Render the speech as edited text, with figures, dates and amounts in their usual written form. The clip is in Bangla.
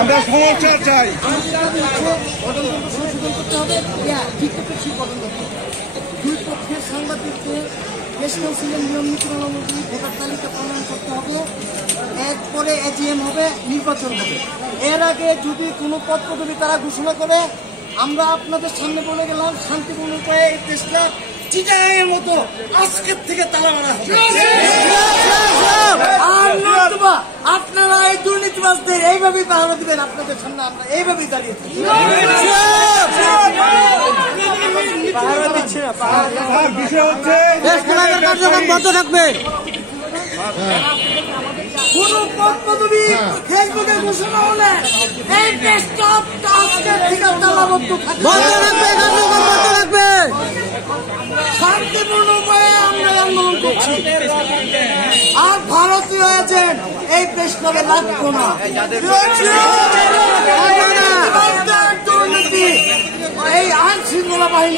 আমরা সমাচার চাই। গণতন্ত্র সংশোধন করতে হবে, ডিক্টেটরশিপ গঠন করতে হবে। দুই পক্ষের সাংবাদিকদের প্রেস কাউন্সিলের নিয়ম নীতিমালা অনুযায়ী ভোটার তালিকা প্রণয়ন করতে হবে। এরপরে এজিএম হবে, নির্বাচন হবে। এর আগে যদি কোনো পদ পদবি তারা ঘোষণা করে, আমরা আপনাদের সামনে বলে গেলাম শান্তিপূর্ণ উপায়ে এই দেশটা চিটাগাংয়ের মতো আজকের থেকে তালা মারা হবে। আর নতুবা আপনারা এই দুর্নীতিবাজদের এইভাবেই পাহারা দিবেন। আপনাদের সামনে আমরা এইভাবেই দাঁড়িয়েছি। বিষয় হচ্ছে কার্যক্রম বন্ধ থাকবে। কোন পদ পদবি ফেসবুকে ঘোষণা হলে এই দেশটা আজকের থেকে তালাবদ্ধ থাকবে, কার্যক্রম বন্ধ থাকবে। শান্তিপূর্ণ উপায়ে আমরা আন্দোলন করছি। আর ভারতীয় এজেন্ট এই প্রেস ক্লাবে লাগবো না। দুর্নীতি এই আইন শৃঙ্খলা বাহিনী